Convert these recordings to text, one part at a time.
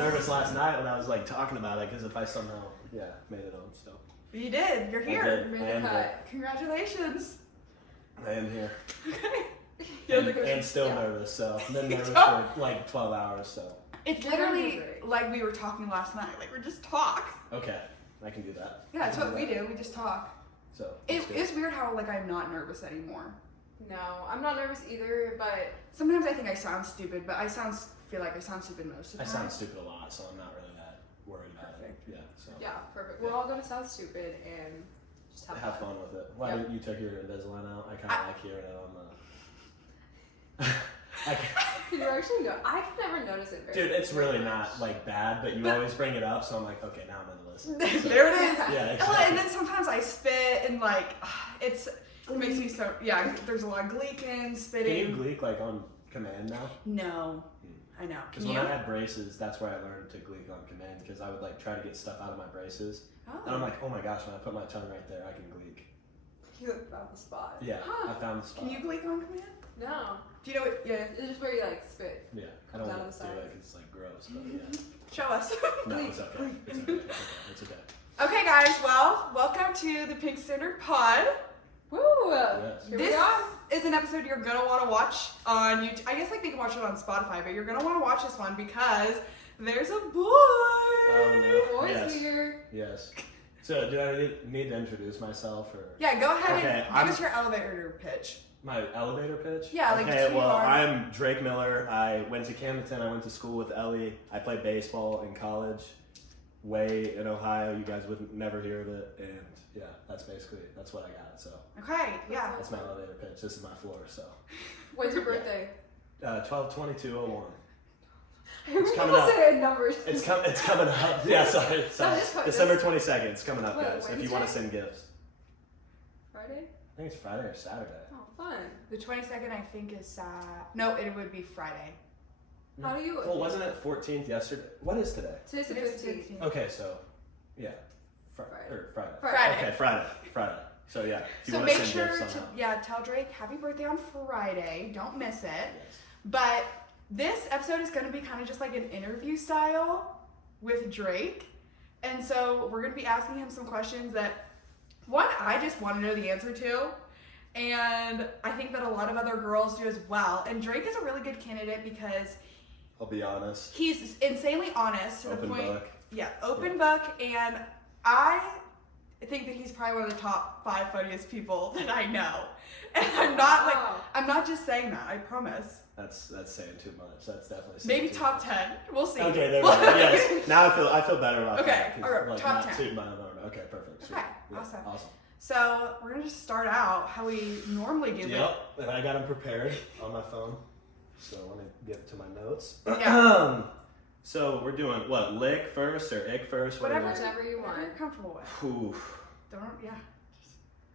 nervous last night when I was like talking about it because if I somehow made it on, so. You did. You're here. I did. Made I the am cut. here. Congratulations. I am here. Okay. And still nervous, so I've been nervous for like 12 hours, so. It's literally like we were talking last night. Like we just talk. Okay, I can do that. Yeah, that's what we do. We just talk. So. It's weird how like I'm not nervous anymore. No, I'm not nervous either, but Sometimes I think I sound stupid, but feel like I sound stupid most of the I time. sound stupid a lot, so I'm not really that worried about Perfect. it. Yeah, so. yeah, perfect. We're all gonna sound stupid and just Have fun with it. Why didn't you took your Invisalign out? I kind of like hearing it on the. You actually know. I can never notice it. Dude, it's really not like bad, but you always bring it up, so I'm like, okay, now I'm gonna listen. So, There it is. Yeah, And exactly. then sometimes I spit and like it makes me so there's a lot of gleeking, spitting. Can you gleek like on command now? No. I know. Because when I had braces, that's where I learned to gleek on command because I would like try to get stuff out of my braces. And I'm like, oh my gosh, when I put my tongue right there, I can gleek. You found the spot. Yeah, Huh. I found the spot. Can you gleek on command? No. Do you know what? Yeah. It's just where you like spit. Yeah, I don't Comes out want of to the do it sides. 'cause it's like gross, but yeah. Show us. No, it's okay. It's okay. It's okay. Okay, guys. Well, welcome to the Pink Standard Pod. Woo! Yes. Here This we are. is an episode you're gonna want to watch on YouTube. I guess like they can watch it on Spotify, but you're gonna want to watch this one because there's a boy. Oh no. Boys Yes. here. Yes. So, do I need to introduce myself or Yeah, go ahead Okay, and give us your elevator pitch. my elevator pitch? Yeah, like, just okay. who you Well, are. I'm Drake Miller. I went to Camden. I went to school with Ellie. I played baseball in college, way in Ohio. You guys would never hear of it, and yeah, that's what I got. So Okay, yeah. that's my elevator pitch. This is my floor. So When's your birthday? 12/22/01. It's coming up. Say it in numbers. It's coming up. Yeah, sorry. just put December this- 22nd. It's coming up, What, guys. If you want to Wednesday? send gifts, Friday? I think it's Friday or Saturday. Oh, fun. The 22nd, I think, is No, it would be Friday. How do you? Well, wasn't it 14th yesterday? What is today? Today's the It is 15th. 15th. Okay, so yeah, Friday. Friday. Friday. Okay, Friday. So yeah, if you So want make to send sure gifts to somehow. tell Drake happy birthday on Friday. Don't miss it. Yes. But this episode is going to be kind of just like an interview style with Drake. And so we're going to be asking him some questions that, one, I just want to know the answer to. And I think that a lot of other girls do as well. And Drake is a really good candidate because I'll be honest. he's insanely honest to the Open point. book. Yeah, open book. And I think that he's probably one of the top 5 funniest people that I know. And I'm not like, Wow. I'm not just saying that, I promise. That's saying too much. That's definitely saying Maybe too top much. 10. We'll see. Okay, there we go. Yes. Now I feel better about Okay, that. 'cause, all right, like, top not 10. tooting my own horn. Okay, perfect. Sweet. Okay, Yeah, awesome. Awesome. So we're gonna just start out how we normally do. Yep, and I got them prepared on my phone. So let me get to my notes. Yeah. So we're doing what? Lick first or ick first? Whatever. Whatever you Whatever want. you're comfortable with. Whew, Don't. Yeah.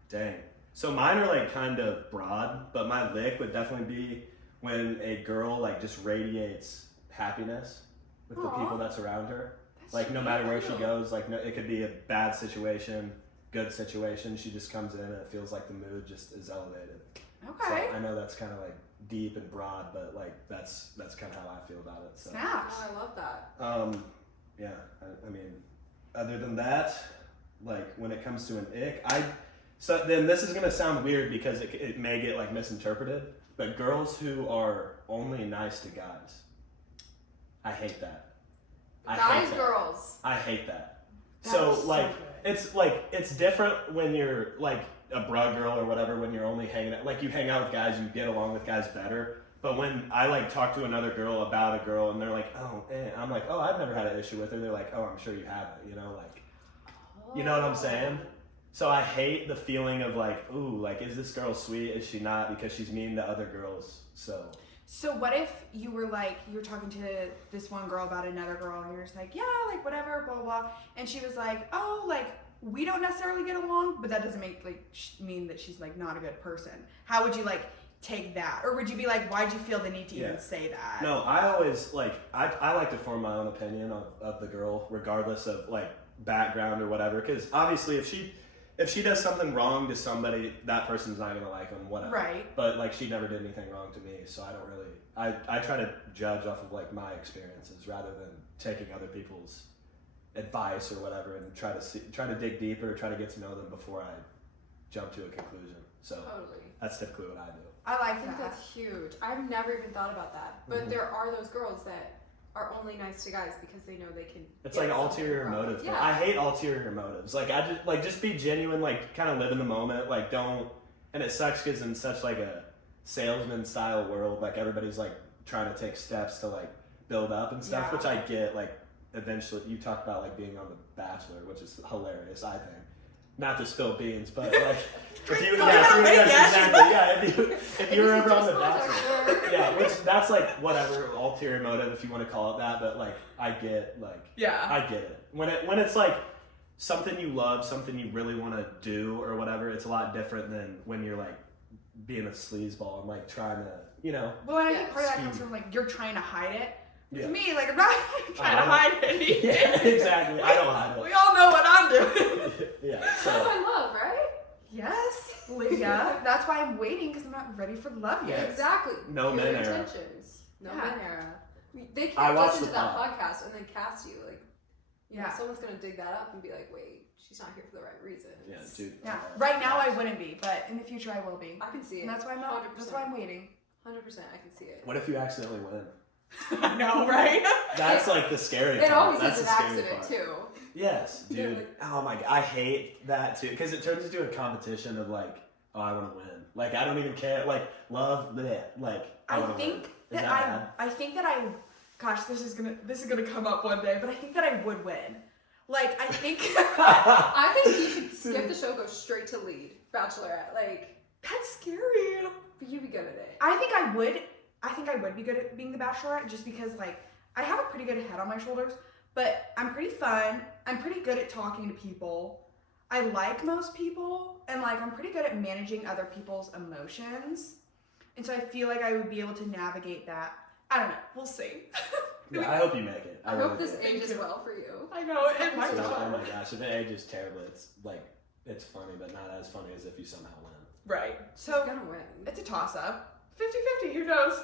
dang. So mine are like kind of broad, but my lick would definitely be when a girl like just radiates happiness with the Aw. people that's around her. That's Like no matter where she cute. goes, like no, it could be a bad situation, good situation. She just comes in and it feels like the mood just is elevated. Okay. So I know that's kind of like deep and broad, but like that's kind of how I feel about it. So Snaps. Oh, I love that. yeah, I mean, other than that, like when it comes to an ick, so then this is gonna sound weird because it may get like misinterpreted, but girls who are only nice to guys, I hate that. I Guys, hate that. girls. I hate that. That So is so like good. it's different when you're like a bra girl or whatever, when you're only hanging out, like you hang out with guys, you get along with guys better. But when I like talk to another girl about a girl and they're like, oh, I'm like, oh, I've never had an issue with her. They're like, oh, I'm sure you haven't, you know, like, you know what I'm saying? So I hate the feeling of like, ooh, like, is this girl sweet? Is she not? Because she's mean to other girls. So what if you were talking to this one girl about another girl and you're just like, yeah, like whatever, blah, blah, blah. And she was like, oh, like, we don't necessarily get along, but that doesn't mean that she's like not a good person. How would you like take that? Or would you be like, why'd you feel the need to even say that? No, I always like, I like to form my own opinion of the girl, regardless of like background or whatever. Because obviously if she does something wrong to somebody, that person's not gonna like them, whatever. Right. But like she never did anything wrong to me, so I don't really. I try to judge off of like my experiences rather than taking other people's advice or whatever and try to dig deeper, try to get to know them before I jump to a conclusion. So Totally. that's typically what I do. I like I think that. that's huge. I've never even thought about that. But Mhm. there are those girls that are only nice to guys because they know they can. It's get like something ulterior from it. motive. Yeah. I hate ulterior motives. Like just be genuine. Like kind of live in the moment. Like don't. And it sucks because in such like a salesman style world, like everybody's like trying to take steps to like build up and stuff, Yeah. which I get. Like eventually, you talked about like being on The Bachelor, which is hilarious. I think. Not to spill beans, but like if you if you were ever on The Bachelor, yeah, which that's like whatever ulterior motive if you want to call it that, but like I get it when it's like something you love, something you really want to do or whatever. It's a lot different than when you're like being a sleazeball and like trying to Well, and I Yeah. think part of that comes from like you're trying to hide it. Yeah. To me, like I'm not trying to hide anything. Yeah, exactly. I don't hide We it. all know what I'm doing. Yeah. That's So what I love, right? Yes, Lydia. That's why I'm waiting because I'm not ready for love yet. Exactly. No Pure men era. intentions. No Yeah. men era. They I can't watched listen to the that pod. podcast and then cast you. Like, you know, Yeah. someone's gonna dig that up and be like, wait, she's not here for the right reasons. yeah, dude. Yeah. Right now I wouldn't be, but in the future I will be. I can see it. And that's why I'm not. That's why I'm waiting. 100%. I can see it. What if you accidentally win? I know, right? That's like the scary part. It always That's is the an scary accident part. too. Yes, Yeah, dude. like- Oh my god, I hate that too because it turns into a competition of like, oh, I want to win. Like I don't even care. Like love that. Like I I want to win. think Is that bad? I think that I. Gosh, this is gonna come up one day, but I think that I would win. Like I think I think you should skip the show, go straight to lead Bachelorette. Like, that's scary. but you'd be good at it. I think I would be good at being the Bachelorette just because like I have a pretty good head on my shoulders, but I'm pretty fun. I'm pretty good at talking to people. I like most people, and like I'm pretty good at managing other people's emotions. And so I feel like I would be able to navigate that. I don't know. We'll see. Yeah, I hope you make it. I really hope this do. ages you. well for you. I know it might So, oh not. my gosh, if it ages terribly, it's like it's funny, but not as funny as if you somehow win. Right. You're So gonna win. it's a toss up. 50-50, who knows?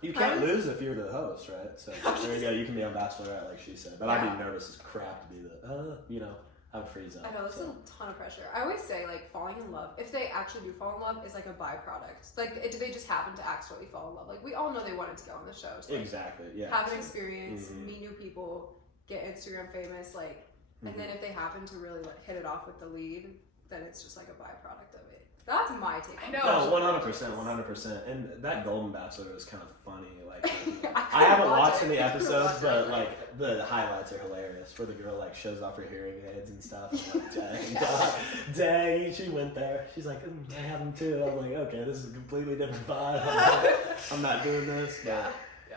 You can't lose if you're the host, right? So there you go. You can be on Bachelorette, like she said. But I'd be nervous as crap to be the, I'd freeze up. I know, this is a ton of pressure. I always say, like, falling in love, if they actually do fall in love, is like a byproduct. Like, they just happen to accidentally fall in love. Like, we all know they wanted to go on the show. To, like, Exactly. Yeah. have an experience, Mhm. meet new people, get Instagram famous, like, and then if they happen to really like, hit it off with the lead, then it's just like a byproduct of it. That's my take. on I it. know. No, 100%. And that Golden Bachelor was kind of funny. Like, I couldn't haven't watch watched it. any I couldn't episodes, watch but it. like the highlights are hilarious. For the girl like shows off her hearing aids and stuff. I'm like, dang, she went there. She's like, I have them too. I'm like, okay, this is a completely different vibe. I'm not doing this. But Yeah.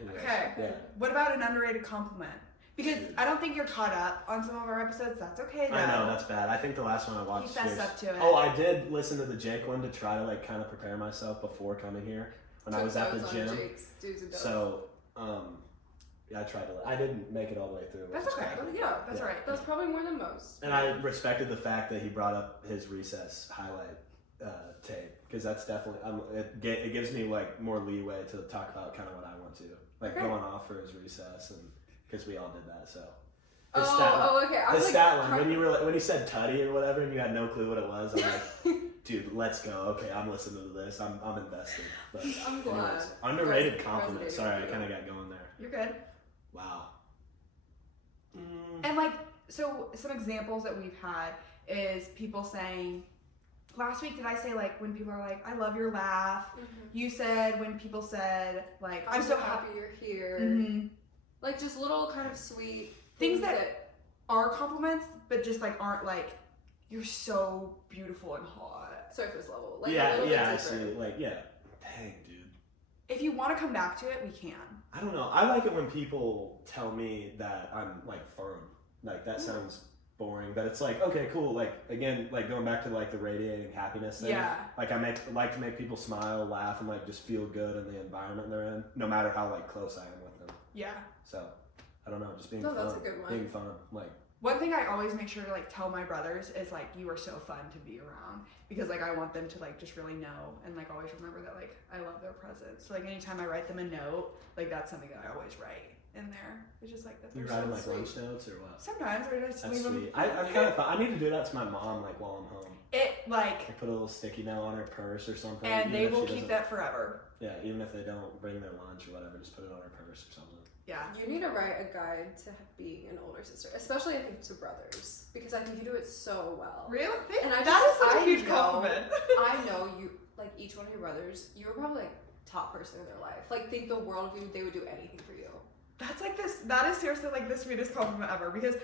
anyways, Okay. Yeah. What about an underrated compliment? Because I don't think you're caught up on some of our episodes. That's okay though. I know that's bad. I think the last one I You watched. fessed up to it. Oh, I did listen to the Jake one to try to like kind of prepare myself before coming here when I was at the Episodes on gym. Jake's Do's and Don'ts. So, yeah, I tried to. I didn't make it all the way through. That's which is okay. fine. Yeah, That's Yeah. right. that's probably more than most. And I respected the fact that he brought up his recess highlight tape because that's definitely. It gives me like more leeway to talk about kind of what I want to, like Okay. going off for his recess, and because we all did that. So. Okay. I The was stat like, line when you were when he said tutty or whatever and you had no clue what it was, I'm like, dude, let's go. Okay, I'm listening to this. I'm invested. But I'm glad. anyways, underrated Res- compliment. resonated Sorry, I with you. kind of got going there. You're good. Wow. And like, so some examples that we've had is people saying, last week did I say like when people are like, I love your laugh. You said when people said like, I'm so happy you're here. Mhm. Like just little kind of sweet Things that are compliments, but just like aren't like, you're so beautiful and hot. surface level. Like a Yeah, little yeah, I bit deeper. see. Like, yeah. Dang, dude. If you want to come back to it, we can. I don't know. I like it when people tell me that I'm like firm. Like that sounds boring, but it's like okay, cool. Like again, like going back to like the radiating happiness thing. Yeah. Like like to make people smile, laugh, and like just feel good in the environment they're in, no matter how like close I am with them. Yeah. So I don't know, just being No, fun. that's a good one. Being fun, like One thing I always make sure to like tell my brothers is like, you are so fun to be around, because like I want them to like just really know and like always remember that like I love their presence. So like anytime I write them a note, like that's something that I always write. in there. It's just like that. You They're writing so like sweet. lunch notes or what? Sometimes I just That's leave them. sweet. I've kind of I need to do that to my mom like while I'm home. It like, I put a little sticky note on her purse or something. and even they if will she keep doesn't- that forever. Yeah, even if they don't bring their lunch or whatever, just put it on her purse or something. Yeah. You need to write a guide to being an older sister, especially I think to brothers, because I think you do it so well. Really? And I That is just- such a I huge know- compliment. I know you, like each one of your brothers, you were probably like top person in their life. Like think the world of you, they would do anything for you. That's like this. That is seriously like the sweetest compliment ever because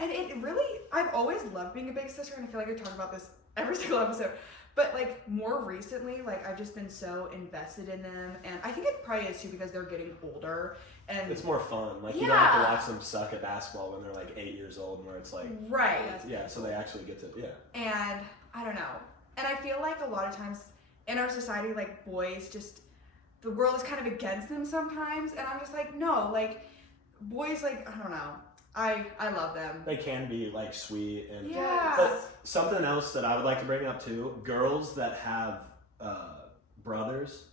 it really. I've always loved being a big sister, and I feel like I talk about this every single episode. But like more recently, like I've just been so invested in them, and I think it probably is too because they're getting older, and It's more fun. Like you don't have to watch them suck at basketball when they're like 8 years old, where it's like right. yeah, so they actually get to And I don't know, and I feel like a lot of times in our society, like boys just the world is kind of against them sometimes, and I'm just like no, like boys, like I don't know. I love them. They can be like sweet and Yeah. But something else that I would like to bring up too, girls that have brothers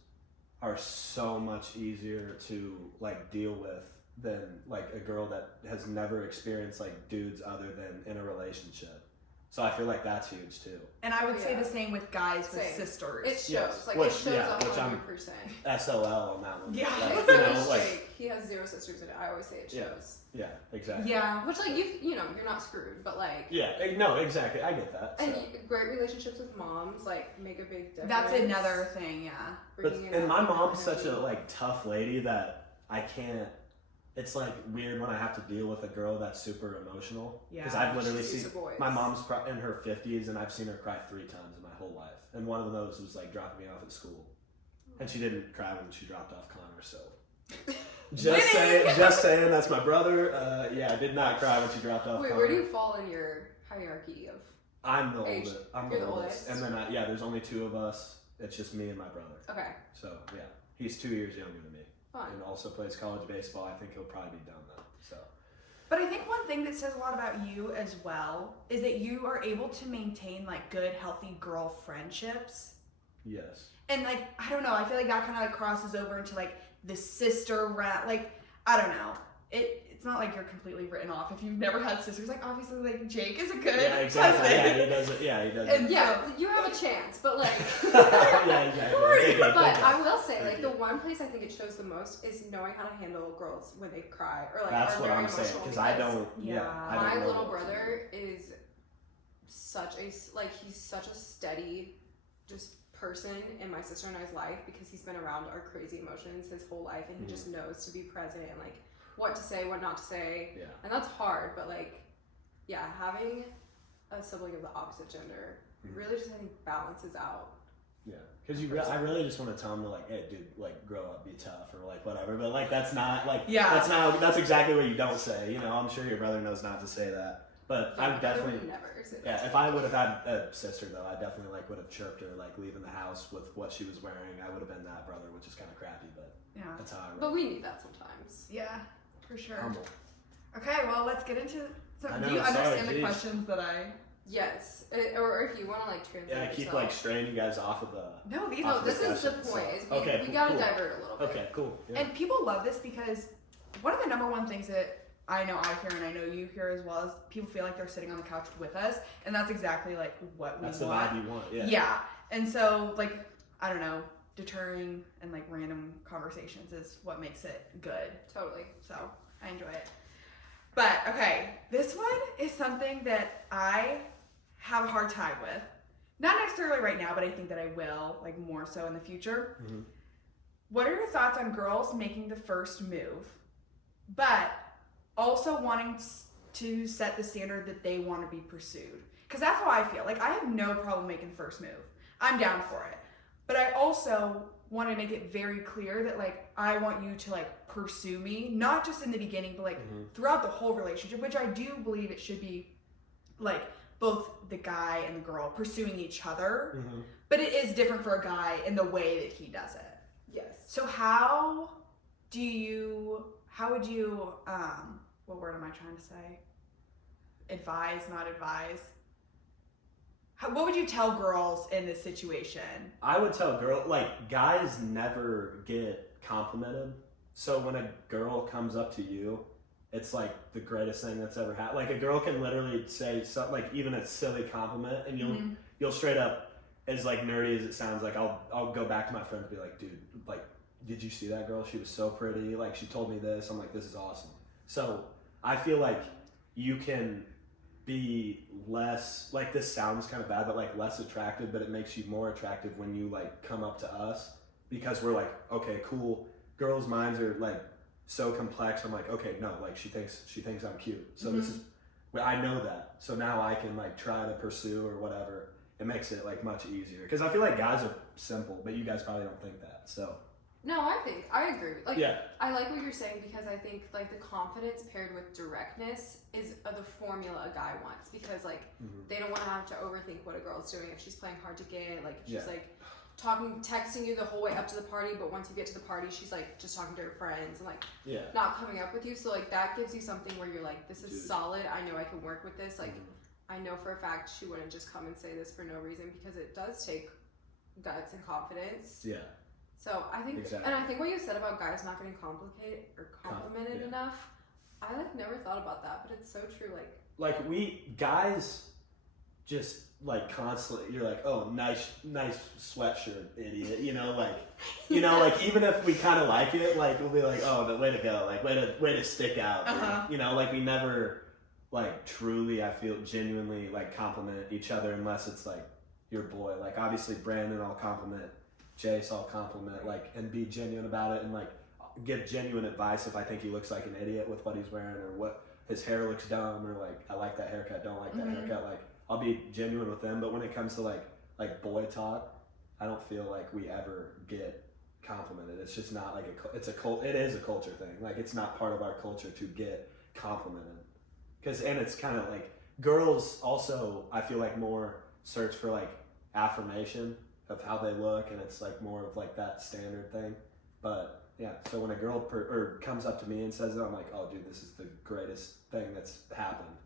are so much easier to like deal with than like a girl that has never experienced like dudes other than in a relationship. So I feel like that's huge too. And I would say Yeah. the same with guys with Same. sisters. It shows, Yes. like Which- it shows yeah, which I'm- 100%. SOL on that one. Yeah. Like, It's you really know, like fake. He has 0 sisters, and I always say it Yeah. shows. yeah, exactly. Yeah. Which like you know you're not screwed, but like Yeah, no, exactly. I get that. and so. great relationships with moms like make a big difference. That's another thing, yeah. But, Bringing in and my that mom's such a energy. like tough lady that I can't. It's like weird when I have to deal with a girl that's super emotional. Because Yeah. I've literally She's seen a boy. my mom's in her 50s, and I've seen her cry 3 times in my whole life. And one of those was like dropping me off at school, and she didn't cry when she dropped off Connor. So just saying, that's my brother. Yeah, I did not cry when she dropped off. Wait, Connor. where do you fall in your hierarchy of? I'm the age? oldest. I'm You're the the oldest, oldest? and then there's only 2 of us. It's just me and my brother. Okay, So yeah, he's 2 years younger than me. fine. And also plays college baseball. I think he'll probably be done then. So But I think one thing that says a lot about you as well is that you are able to maintain like good, healthy girl friendships. yes, And like, I don't know, I feel like that kind of like crosses over into like the sister rat. Like, I don't know. It's not like you're completely written off if you've never had sisters. Like, obviously, like Jake is a good yeah, exactly. husband. Yeah, he does it. Yeah, he does it. And- Yeah, you have a chance, but like. Yeah, exactly. Thank you, But thank you. I will say, Thank like, you. the one place I think it shows the most is knowing how to handle girls when they cry or like That's are what very I'm saying emotional. because I don't. Yeah, Yeah. I don't My know little what to do. brother is such a he's such a steady, just person in my sister and I's life because he's been around our crazy emotions his whole life and he just knows to be present and like what to say, what not to say, Yeah. and that's hard. But like, yeah, having a sibling of the opposite gender really just I think balances out. Yeah, because I really just want to tell him to like, hey, dude, like, grow up, be tough, or like whatever. But like, that's not like, that's exactly what you don't say. You know, I'm sure your brother knows not to say that. But Yeah, I'm definitely. I would never say that Yeah, to if I would have had a sister though, I definitely like would have chirped her like leaving the house with what she was wearing. I would have been that brother, which is kind of crappy, but Yeah. that's how I roll. But we need that sometimes. Yeah, for sure. Humble. Okay, well, let's get into I some. know, Do you sorry, understand the geez. questions that I. Yes, or if you want to like translate. Yeah, I keep yourself. like straying you guys off of the. No, these. No, Off this is the discussion, point. so- Is we, okay, we gotta cool. divert a little bit. Okay, cool. Yeah. And people love this because one of the number one things that I know I hear and I know you hear as well is people feel like they're sitting on the couch with us, and that's exactly like what we That's the want. vibe you want. Yeah. Yeah, and so like I don't know, deterring and like random conversations is what makes it good. Totally. So I enjoy it. But okay, this one is something that I have a hard time with. Not necessarily right now, but I think that I will, like more so in the future. Mhm. What are your thoughts on girls making the first move, but also wanting to set the standard that they want to be pursued? Because that's how I feel. Like I have no problem making the first move. I'm down for it. But I also want to make it very clear that like I want you to like pursue me, not just in the beginning, but like throughout the whole relationship, which I do believe it should be like both the guy and the girl pursuing each other. Mhm. But it is different for a guy in the way that he does it. Yes. So how would you what word am I trying to say? Advise, not advise. What would you tell girls in this situation? I would tell guys never get complimented So when a girl comes up to you, it's like the greatest thing that's ever happened. Like a girl can literally say something, like even a silly compliment, and you'll straight up, as like nerdy as it sounds, like I'll go back to my friend and be like, dude, like, did you see that girl? She was so pretty. Like she told me this. I'm like, this is awesome. So I feel like you can be less, like this sounds kind of bad, but like less attractive, but it makes you more attractive when you like come up to us, because we're like, okay, cool. Girls' minds are like so complex. I'm like, okay, no, like she thinks I'm cute. So this is, I know that. So now I can like try to pursue or whatever. It makes it like much easier. Because I feel like guys are simple, but you guys probably don't think that. So. No, I agree. Like, yeah. I like what you're saying, because I think like the confidence paired with directness is the formula a guy wants, because like they don't want to have to overthink what a girl's doing if she's playing hard to get. Like if she's like texting you the whole way up to the party, but once you get to the party, she's like just talking to her friends and like not coming up with you. So like that gives you something where you're like, this is solid. I know I can work with this. Like I know for a fact she wouldn't just come and say this for no reason, because it does take guts and confidence. Yeah. So I think, and I think what you said about guys not getting complimented enough, I like never thought about that, but it's so true. Like we guys just like constantly, you're like, oh, nice sweatshirt, idiot. You know, like even if we kind of like it, like we'll be like, oh, but way to go, like way to stick out. You know, like we never like truly, I feel genuinely like compliment each other unless it's like your boy. Like obviously Brandon, I'll compliment. Jace, I'll compliment, like, and be genuine about it, and like give genuine advice if I think he looks like an idiot with what he's wearing, or what his hair looks dumb, or like I like that haircut, don't like that haircut. Like I'll be genuine with them. But when it comes to like boy talk, I don't feel like we ever get complimented. It's just not like it is a culture thing. Like it's not part of our culture to get complimented, and it's kind of like girls also, I feel like, more search for like affirmation of how they look, and it's like more of like that standard thing. But yeah, so when a girl comes up to me and says it, I'm like, oh dude, this is the greatest thing that's happened,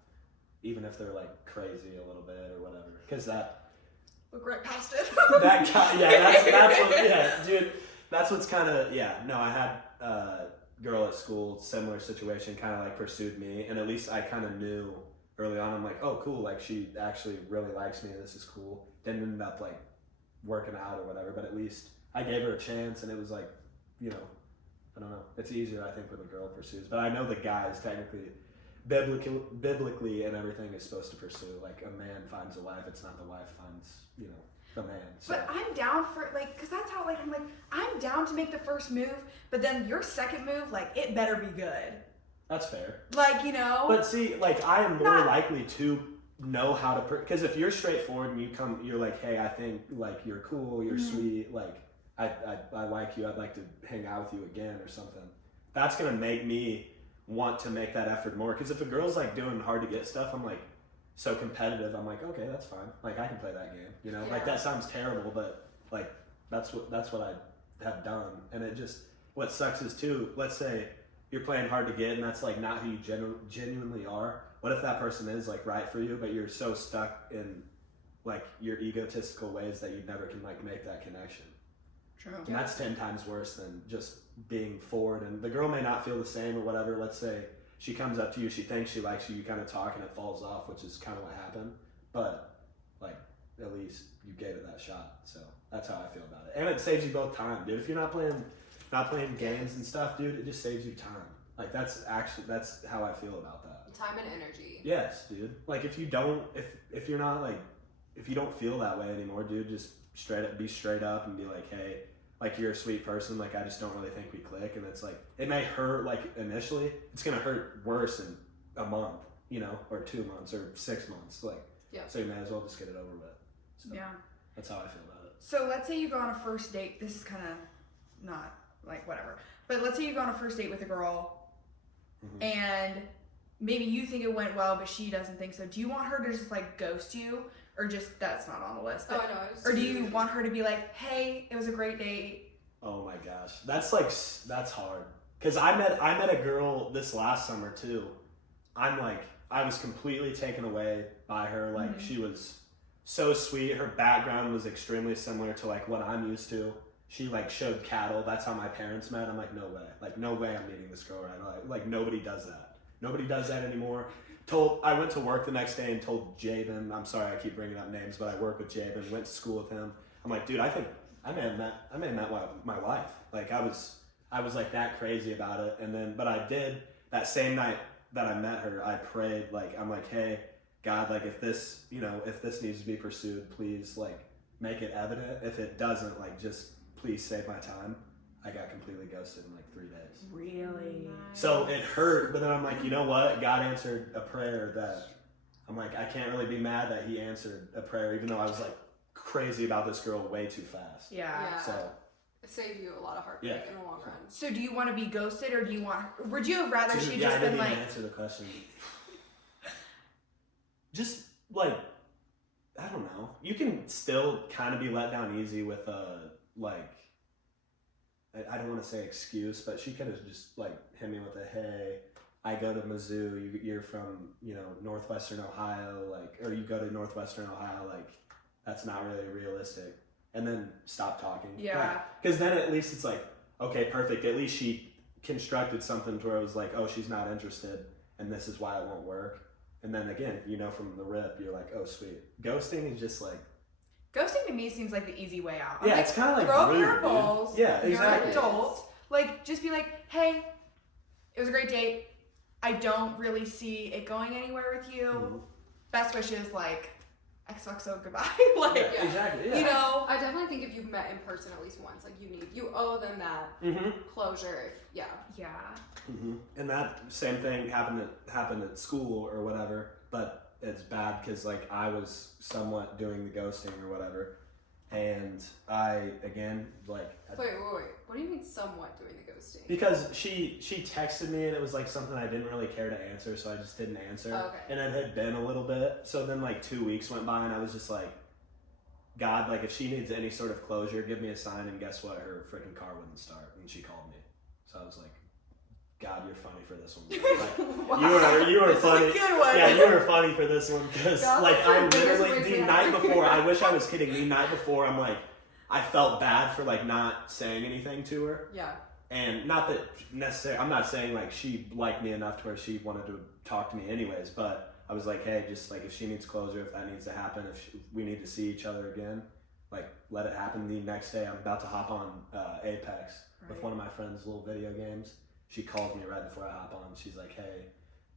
even if they're like crazy a little bit or whatever, because that look right past it. That that's what, dude, that's what's kind of no, I had a girl at school, similar situation, kind of like pursued me, and at least I kind of knew early on, I'm like, oh cool, like she actually really likes me, and this is cool. Didn't end up like working out or whatever, but at least I gave her a chance, and it was like, you know, I don't know, it's easier I think when a girl pursues, but I know the guys technically biblically and everything is supposed to pursue. Like a man finds a wife, it's not the wife finds, you know, the man. So. But I'm down for like, because that's how like I'm down to make the first move, but then your second move, like it better be good. That's fair. Like, you know. But see, like I am more likely to know how to, because if you're straightforward and you're like, hey, I think like you're cool, you're sweet, like I like you, I'd like to hang out with you again or something, that's gonna make me want to make that effort more. Because if a girl's like doing hard to get stuff, I'm like so competitive, I'm like, okay, that's fine, like I can play that game, you know. Like that sounds terrible, but like that's what I have done. And it just, what sucks is too, let's say you're playing hard to get and that's like not who you genuinely are. What if that person is like right for you, but you're so stuck in like your egotistical ways that you never can like make that connection? True. And that's 10 times worse than just being forward. And the girl may not feel the same or whatever. Let's say she comes up to you, she thinks she likes you, you kind of talk and it falls off, which is kind of what happened. But like at least you gave it that shot. So that's how I feel about it. And it saves you both time, dude. If you're not playing games and stuff, dude, it just saves you time. Like that's how I feel about that. Time and energy. Yes, dude. Like if you don't feel that way anymore, dude, just be straight up and be like, hey, like you're a sweet person, like I just don't really think we click. And it's like, it may hurt like initially, it's gonna hurt worse in a month, you know, or 2 months or 6 months, like so you may as well just get it over with. So that's how I feel about it. So let's say you go on a first date. This is kind of not like whatever, but let's say you go on a first date with a girl and maybe you think it went well, but she doesn't think so. Do you want her to just like ghost you, or just that's not on the list? But, or do you want her to be like, hey, it was a great date? Oh my gosh, that's hard. Cause I met a girl this last summer too. I was completely taken away by her. Like she was so sweet. Her background was extremely similar to like what I'm used to. she like showed cattle. That's how my parents met. I'm like, no way. Like, no way I'm meeting this girl right now. Like, nobody does that. Nobody does that anymore. I went to work the next day and told Jabin, I'm sorry I keep bringing up names, but I work with Jabin, went to school with him. I'm like, dude, I think I may have met my wife. Like, I was like that crazy about it. And then, but I did, that same night that I met her, I prayed, like, I'm like, hey, God, like, if this needs to be pursued, please, like, make it evident. If it doesn't, like, just please save my time. I got completely ghosted in like 3 days. Really? Nice. So it hurt, but then I'm like, you know what? God answered a prayer that I'm like, I can't really be mad that he answered a prayer, even though I was like crazy about this girl way too fast. Yeah. So it saved you a lot of heartbreak in the long run. So do you want to be ghosted, or would you have rather dude, she yeah, just I been didn't like, even answer the question. Just like, I don't know. You can still kind of be let down easy with like, I don't want to say excuse, but she could have just like hit me with a, hey, I go to Mizzou, you're from, Northwestern Ohio, like, or you go to Northwestern Ohio, like, that's not really realistic. And then stop talking. Yeah. Because then at least it's like, okay, perfect. At least she constructed something to where it was like, oh, she's not interested, and this is why it won't work. And then again, from the rip, you're like, oh, sweet. Ghosting is just like, ghosting to me seems like the easy way out. yeah, it's kind of like throw up rude, your balls. dude. Yeah, exactly. You're an adult. Like, just be like, hey, it was a great date. I don't really see it going anywhere with you. Mm-hmm. Best wishes, like, xoxo, goodbye. Like, Yeah, exactly. Yeah. I definitely think if you've met in person at least once, like, you owe them that closure. Yeah. Mm-hmm. And that same thing happened at school or whatever, but it's bad because like I was somewhat doing the ghosting or whatever, and I again like. Wait. What do you mean somewhat doing the ghosting? Because she texted me and it was like something I didn't really care to answer, so I just didn't answer. Oh, okay. And it had been a little bit, so then like 2 weeks went by and I was just like, God, like if she needs any sort of closure, give me a sign. And guess what? Her freaking car wouldn't start, and she called me. So I was like, God, you're funny for this one. Like, wow. you were This funny. is a good one. Yeah, you were funny for this one because That's like I the biggest literally waste the we night have. before. I wish I was kidding. The night before, I'm like, I felt bad for like not saying anything to her. Yeah. And not that necessarily, I'm not saying like she liked me enough to where she wanted to talk to me anyways, but I was like, hey, just like if she needs closure, if that needs to happen, if we need to see each other again, like let it happen. The next day, I'm about to hop on Apex with one of my friends' little video games. She calls me right before I hop on. She's like, hey,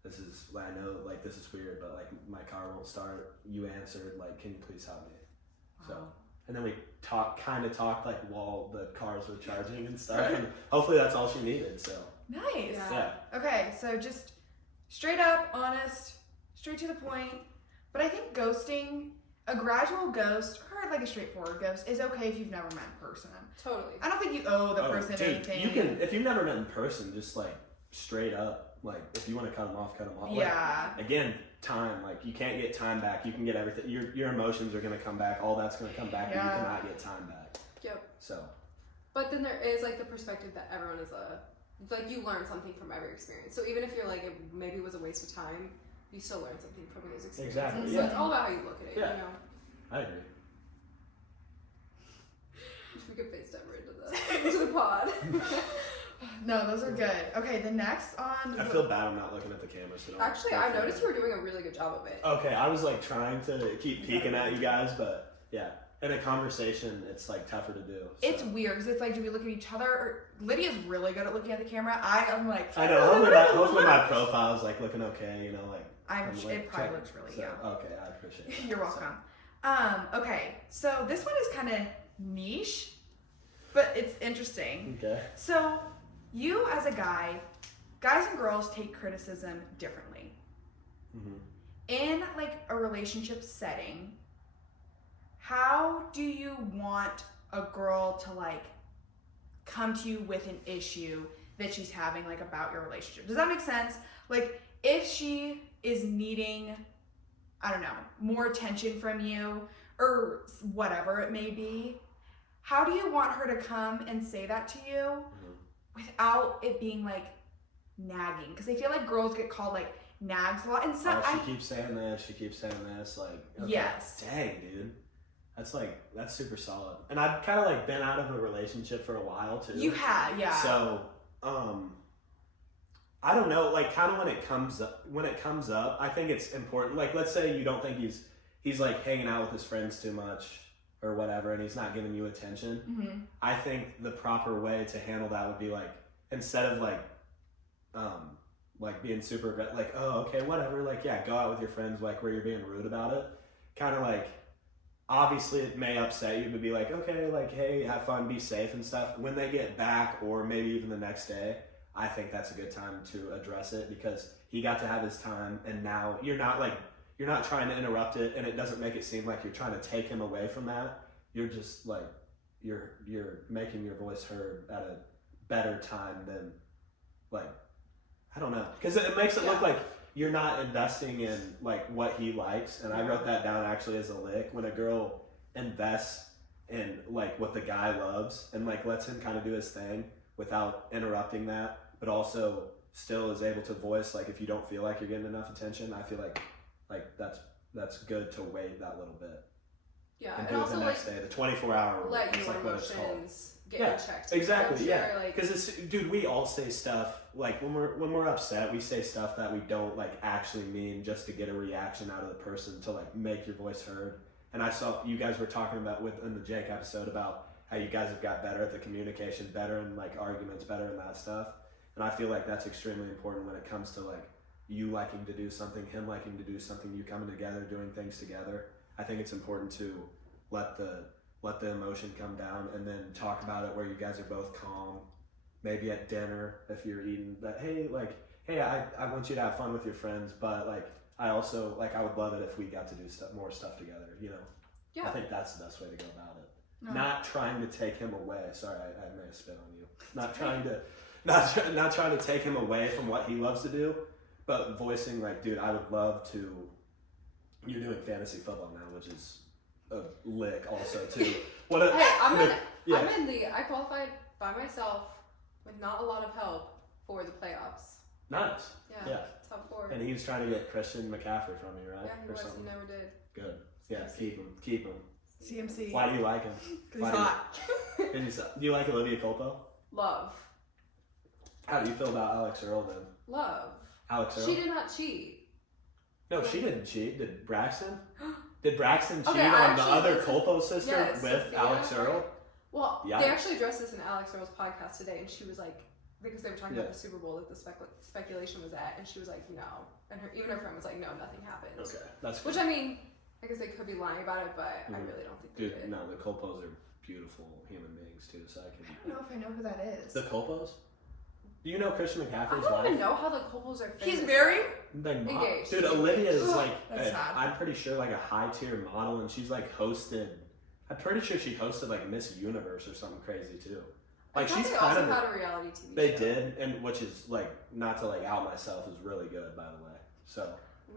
I know like this is weird, but like my car won't start. You answered, like, can you please help me? Wow. So. And then we talked like while the cars were charging and stuff. And hopefully that's all she needed. So Nice. yeah. Okay, so just straight up, honest, straight to the point. But I think ghosting, a gradual ghost or like a straightforward ghost, is okay if you've never met in person. Totally. I don't think you owe the person dude, anything. you can, if you've never met in person, just like straight up, like if you want to cut them off, cut them off. Yeah. Like, again, time. Like you can't get time back. You can get everything. Your emotions are gonna come back. All that's gonna come back. Yeah. But you cannot get time back. Yep. So. But then there is like the perspective that everyone is like you learn something from every experience. So even if you're like it maybe was a waste of time, you still learn something from those experiences. Exactly. So Yeah. it's all about how you look at it. Yeah. You know. I agree. We could FaceTime right into the pod. No, those are good. Okay, the next on. I feel bad I'm not looking at the camera. So don't Actually, I noticed you were doing a really good job of it. Okay, I was like trying to keep peeking at you guys, but yeah, in a conversation, it's like tougher to do. So. It's weird because it's like, do we look at each other? Or Lydia's really good at looking at the camera. I'm like. I know. Hopefully my profile is like looking okay. Like. It probably looks really good. Okay, I appreciate it. You're welcome. Okay, so this one is kind of niche, but it's interesting. Okay. So, you as a guy, guys and girls take criticism differently. Mm-hmm. In like a relationship setting, how do you want a girl to like come to you with an issue that she's having like about your relationship? Does that make sense? Like if she is needing, I don't know, more attention from you or whatever it may be, how do you want her to come and say that to you without it being like nagging? Because I feel like girls get called like nags a lot. And She keeps saying this. She keeps saying this. Like, okay, yes. Dang, dude. that's super solid. And I've kind of like been out of a relationship for a while too. You had, yeah. So, I don't know, like kind of when it comes up, I think it's important. Like, let's say you don't think he's like hanging out with his friends too much or whatever, and he's not giving you attention. Mm-hmm. I think the proper way to handle that would be like, instead of like being super like, oh, okay, whatever, like, yeah, go out with your friends, like where you're being rude about it. Kind of like, obviously it may upset you, but be like, okay, like, hey, have fun, be safe and stuff. When they get back, or maybe even the next day, I think that's a good time to address it, because he got to have his time, and now you're not trying to interrupt it, and it doesn't make it seem like you're trying to take him away from that. You're just like, you're making your voice heard at a better time than, like, I don't know, because it makes it look like you're not investing in like what he likes. And I wrote that down actually as a lick. When a girl invests in like what the guy loves and like lets him kind of do his thing without interrupting that, but also still is able to voice like if you don't feel like you're getting enough attention, I feel like that's good to wait that little bit. Yeah, and do it the next day, the 24-hour rule. Let it's your like emotions get in check. Exactly, sure, yeah. like, because it's, dude, we all say stuff like when we're upset, we say stuff that we don't like actually mean just to get a reaction out of the person, to like make your voice heard. And I saw you guys were talking about in the Jake episode about how you guys have got better at the communication, better in like arguments, better in that stuff. And I feel like that's extremely important when it comes to like you liking to do something, him liking to do something, you coming together, doing things together. I think it's important to let the emotion come down and then talk about it where you guys are both calm. Maybe at dinner if you're eating that, hey, I want you to have fun with your friends, but like I also like I would love it if we got to do more stuff together, you know. Yeah. I think that's the best way to go about it. No. Not trying to take him away. Sorry, I may have spit on you. Not trying to take him away from what he loves to do, but voicing like, dude, I would love to. You're doing fantasy football now, which is a lick also too. I qualified by myself with not a lot of help for the playoffs. Nice. Yeah. Top 4. And he was trying to get Christian McCaffrey from you, right? Yeah, he was and never did. Good. Yeah, keep him. CMC. Why do you like him? Because he's hot. Do you like Olivia Culpo? Love. How do you feel about Alex Earl then? Love. Alex Earl? She did not cheat. No, she didn't cheat. Did Braxton? Did Braxton cheat Okay, on the other Culpo sister with Sophia, Alex Earl? Well, Yeah. they actually addressed this in Alex Earl's podcast today, and she was like, because they were talking about the Super Bowl that the speculation was at, and she was like, no. And even her friend was like, no, nothing happened. Okay, that's good. Which, I mean, I guess they could be lying about it, but I really don't think they did. No, the Culpos are beautiful human beings too, so I can... I don't know if I know who that is. The Culpos? Do you know Christian McCaffrey's I don't wife? even know how the Culpos are famous. He's married? Engaged. Dude, Olivia is like, That's sad. I'm pretty sure like a high tier model, and she's like hosted, I'm pretty sure she hosted like Miss Universe or something crazy too. Like she's kind of had a reality TV They show. did, and which is like, not to like out myself, is really good by the way. So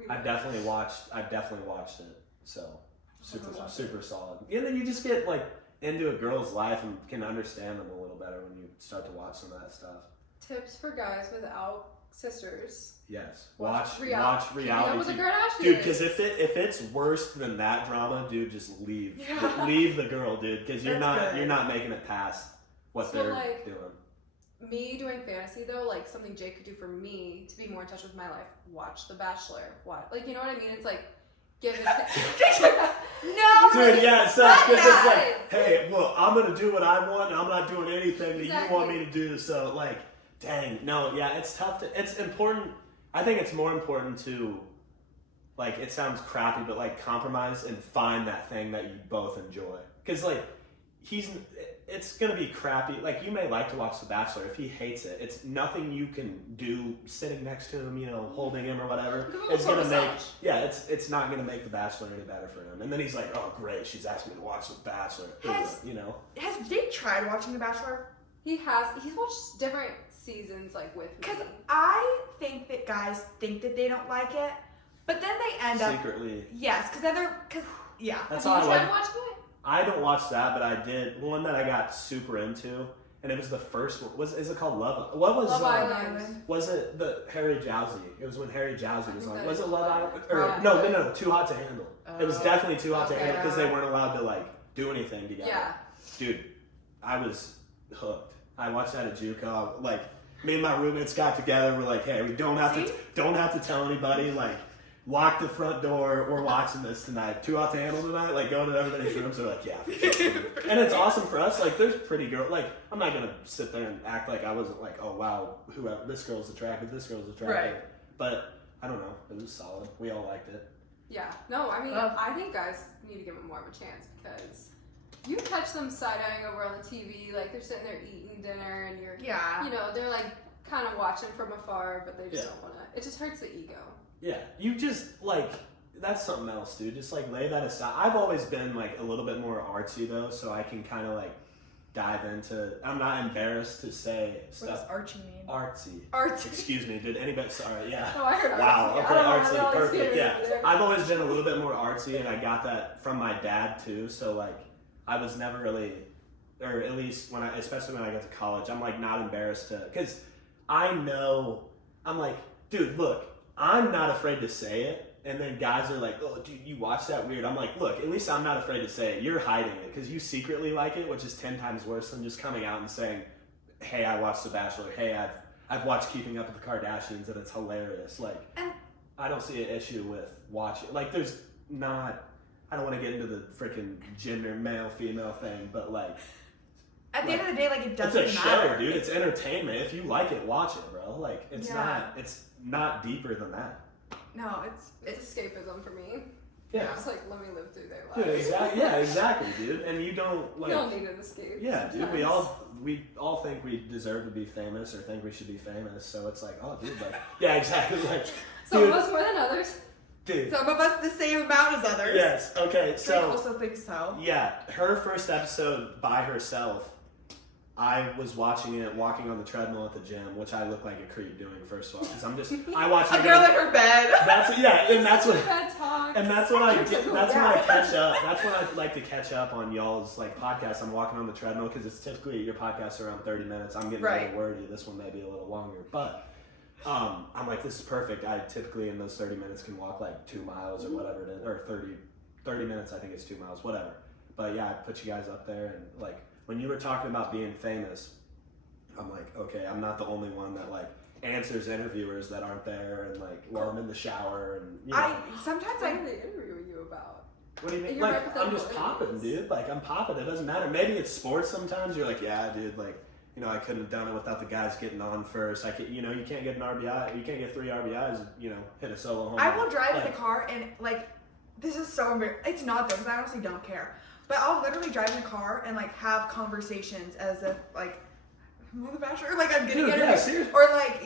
I've definitely watched it. So super solid. And then you just get like into a girl's life and can understand them a little better when you start to watch some of that stuff. Tips for guys without sisters. Yes. Watch reality with the TV. Kardashians. Dude, because if it's worse than that drama, dude, just leave. Yeah. Leave the girl, dude, because you're That's good. not making it past what they're like, doing. Me doing fantasy though, like something Jake could do for me to be more in touch with my life. Watch The Bachelor. Like, you know what I mean? It's like give it. No. Dude, yeah, it sucks because it's like, Guys. hey, well, I'm gonna do what I want, and I'm not doing anything that Exactly. you want me to do. So, like, dang, no, yeah, it's tough it's important. I think it's more important to, like, it sounds crappy, but like compromise and find that thing that you both enjoy. Because like, it's gonna be crappy. Like, you may like to watch The Bachelor. If he hates it, it's nothing you can do sitting next to him, you know, holding him or whatever. It's gonna make, it's not gonna make The Bachelor any better for him. And then he's like, oh great, she's asking me to watch The Bachelor. You know. Has Jake tried watching The Bachelor? He's watched different seasons like with me. Because I think that guys think that they don't like it, but then they end up Secretly. Yes, because then yeah. That's Have how you I tried like. watching it? I don't watch that, but I did. One that I got super into and it was the first one. Is it called Love? What was Love Island. Was it the Harry Jowsey? It was when Harry Jowsey was on. Was it Love Island? Yeah. No, Too Hot to Handle. It was definitely Too Hot to Okay. Handle because they weren't allowed to like do anything together. Yeah. Dude, I was hooked. I watched that at JUCO. Like, me and my roommates got together. We're like, hey, we don't have to tell anybody. Like, lock the front door. We're watching this tonight. Too Hot to Handle tonight. Like, going to everybody's rooms. They're like, yeah, for sure. And it's awesome for us. Like, there's pretty girls. Like, I'm not gonna sit there and act like I wasn't like, oh wow, this girl's attractive. This girl's attractive. Right. But I don't know. It was solid. We all liked it. Yeah. No, I mean, I think guys need to give them more of a chance because you catch them side-eyeing over on the TV, like they're sitting there eating dinner and you're, Yeah. you know, they're like kind of watching from afar, but they just don't want to. It just hurts the ego. Yeah, you just like that's something else, dude. Just like lay that aside. I've always been like a little bit more artsy though, so I can kind of like dive into. I'm not embarrassed to say What stuff. does Archie mean? Artsy. Artsy. Excuse me. Did anybody? Sorry. Yeah. No, I heard Wow. artsy. Okay. I don't know, Artsy. Perfect. experience Yeah. there. I've always been a little bit more artsy, and I got that from my dad too. So like, I was never really, or at least especially when I got to college, I'm like not embarrassed to, because I know I'm like, dude, look. I'm not afraid to say it, and then guys are like, oh, dude, you watch that weird. I'm like, look, at least I'm not afraid to say it. You're hiding it, because you secretly like it, which is 10 times worse than just coming out and saying, hey, I watched The Bachelor. Hey, I've watched Keeping Up with the Kardashians, and it's hilarious. Like, I don't see an issue with watching. Like, there's not, I don't want to get into the freaking gender, male, female thing, but like, At the end of the day, like, it doesn't it's a matter. show, dude. It's entertainment. If you like it, watch it, bro. Like, it's not deeper than that. No, It's escapism for me. Yeah. It's like, let me live through their Dude, lives. exactly. Yeah, exactly, dude. And you don't like. You don't need an escape. Yeah, dude. sometimes. We all think we deserve to be famous or think we should be famous. So it's like, oh, dude, like, yeah, exactly. Like, Some dude, of us more than others. dude. some of us the same amount as others. Yes. Okay. I So also think so. yeah, her first episode by herself. I was watching it walking on the treadmill at the gym, which I look like a creep doing. First of all, because I watch A it. girl in her bed. That's and that's what. Bad talk. And that's when I get. That's when I catch up. That's when I like to catch up on y'all's like podcasts. I'm walking on the treadmill because it's typically your podcasts are around 30 minutes. I'm getting a little wordy. This one may be a little longer, but I'm like, this is perfect. I typically in those 30 minutes can walk like 2 miles or whatever it is, or 30 minutes. I think it's 2 miles, whatever. But yeah, I put you guys up there, and like when you were talking about being famous, I'm like, okay, I'm not the only one that like answers interviewers that aren't there, and like while I'm in the shower, and you know. Sometimes What are they interviewing you about? What do you mean? Your Like, I'm just hypothetical popping, interviews. dude. Like, I'm popping. It doesn't matter. Maybe it's sports sometimes. You're like, yeah, dude, like, you know, I couldn't have done it without the guys getting on first. I can, you know, you can't get an RBI. You can't get 3 RBIs, you know, hit a solo home I run. will drive in Like, the car and like, this is so it's not though, because I honestly don't care. But I'll literally drive in the car and like have conversations as if like I'm on The Bachelor, like I'm getting Dude, yeah, interviewed, seriously. or like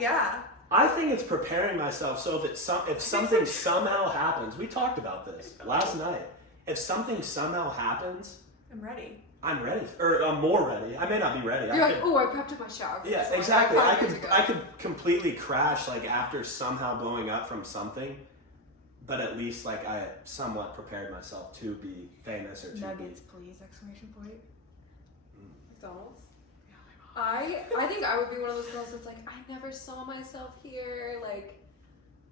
I think it's preparing myself. So if something somehow happens, we talked about this last night. If something somehow happens, I'm ready. I'm ready, or I'm more ready. I may not be ready. You're like, oh, I prepped up my shower. For Yeah, this one, exactly. like 5 years ago. I could completely crash like after somehow blowing up from something, but at least like I somewhat prepared myself to be famous or to Nuggets, please! Exclamation point. McDonald's. I think I would be one of those girls that's like, I never saw myself here. Like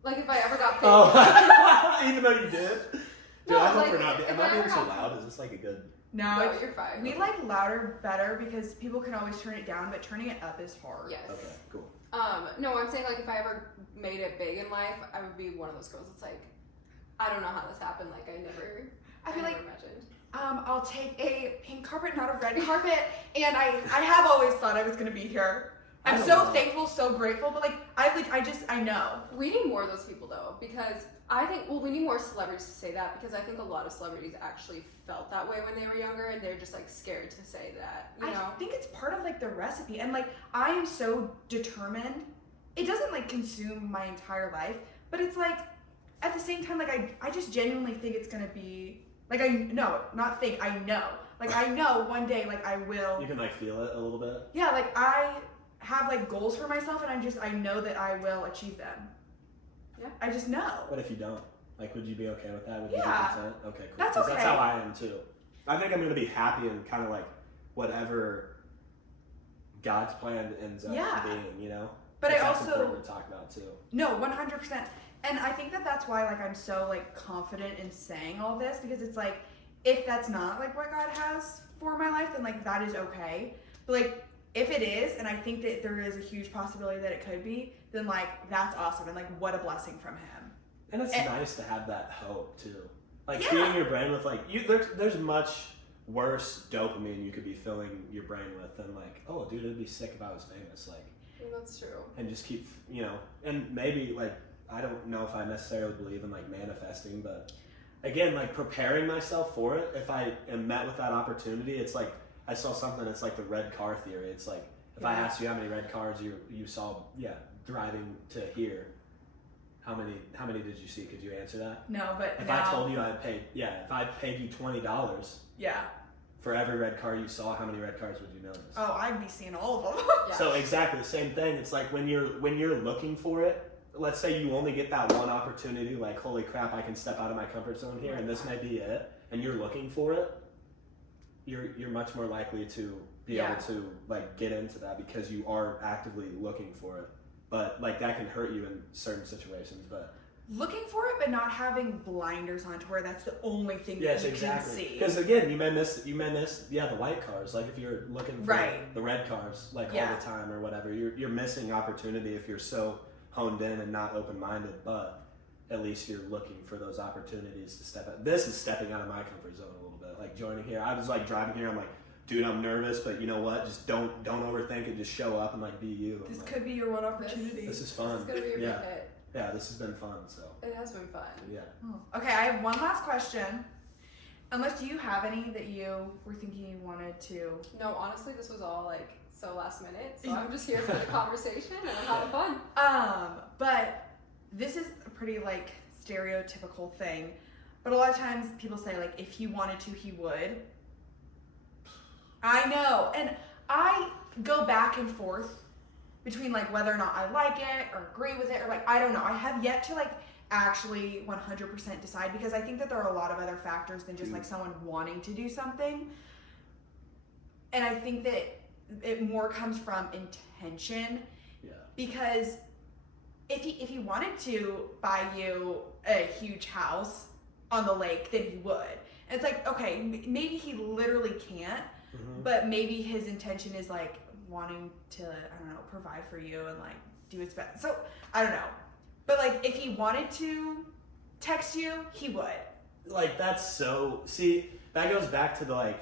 if I ever got picked. Oh, even though you did. Dude, No, I hope like, we're not. if Am I I being ever too got- loud? Is this like a good? No, No, you're fine. we like louder better because people can always turn it down, but turning it up is hard. Yes. Okay, cool. No, I'm saying like if I ever made it big in life, I would be one of those girls that's like, I don't know how this happened. Like I I feel never like imagined. I'll take a pink carpet, not a red carpet, and I have always thought I was gonna be here. I I'm don't so know. thankful, so grateful, but like I know. We need more of those people though, because I think we need more celebrities to say that, because I think a lot of celebrities actually felt that way when they were younger, and they're just like scared to say that. You know? I think it's part of like the recipe, and like I am so determined. It doesn't like consume my entire life, but it's like at the same time, like I just genuinely think it's gonna be like I know like I know one day like I will. You can like feel it a little bit. Yeah, like I have like goals for myself, and I know that I will achieve them. Yeah. I just know. What if you don't? Like, would you be okay with that? Would Yeah. you be content? Okay, cool. That's 'Cause okay. That's how I am too. I think I'm gonna be happy and kind of like whatever God's plan ends up Yeah. being, you know. But That's important to talk about too. No, 100%. And I think that that's why, like, I'm so, like, confident in saying all this, because it's like, if that's not, like, what God has for my life, then, like, that is okay. But, like, if it is, and I think that there is a huge possibility that it could be, then, like, that's awesome. And, like, what a blessing from him. And it's nice to have that hope too. Like, Yeah. feeding your brain with, like, there's much worse dopamine you could be filling your brain with than, like, oh, dude, it'd be sick if I was famous. Like, That's true. and just keep, you know, and maybe, like, I don't know if I necessarily believe in, like, manifesting, but again, like, preparing myself for it, if I am met with that opportunity, it's like, I saw something, it's like the red car theory. It's like, if I asked you how many red cars you saw, driving to here, how many did you see? Could you answer that? No, but If now, I told you if I paid you $20 yeah. for every red car you saw, how many red cars would you notice? Oh, I'd be seeing all of them. Yeah. So exactly the same thing. It's like when you're looking for it, let's say you only get that one opportunity, like, holy crap, I can step out of my comfort zone here, and this may be it, and you're looking for it, you're much more likely to be able to, like, get into that because you are actively looking for it. But, like, that can hurt you in certain situations. But Looking for it, but not having blinders on to where that's the only thing that you can see. Because again, you may miss the white cars. Like, if you're looking for the red cars, like, all the time or whatever, you're missing opportunity if you're so honed in and not open-minded. But at least you're looking for those opportunities to step out. This is stepping out of my comfort zone a little bit. Like, joining here, I was, like, driving here. I'm like, dude, I'm nervous, but you know what? Just don't overthink it. Just show up and, like, be you. This like, could be your one opportunity. This is fun. This is gonna be your big hit. Yeah, this has been fun. So It has been fun. yeah. Oh. Okay, I have one last question. Unless, do you have any that you were thinking you wanted to? No, honestly, this was all like so last minute. So I'm just here for the conversation and I'm having fun. But this is a pretty, like, stereotypical thing. But a lot of times people say, like, if he wanted to, he would. I know. And I go back and forth between, like, whether or not I like it or agree with it, or, like, I don't know. I have yet to, like, actually 100% decide, because I think that there are a lot of other factors than just like someone wanting to do something. And I think that it more comes from intention. Yeah. Because if he wanted to buy you a huge house on the lake, then he would. And it's like, okay, maybe he literally can't, but maybe his intention is, like, wanting to, I don't know, provide for you and, like, do his best. So I don't know, but, like, if he wanted to text you, he would. Like, that's so, see, that goes back to the, like,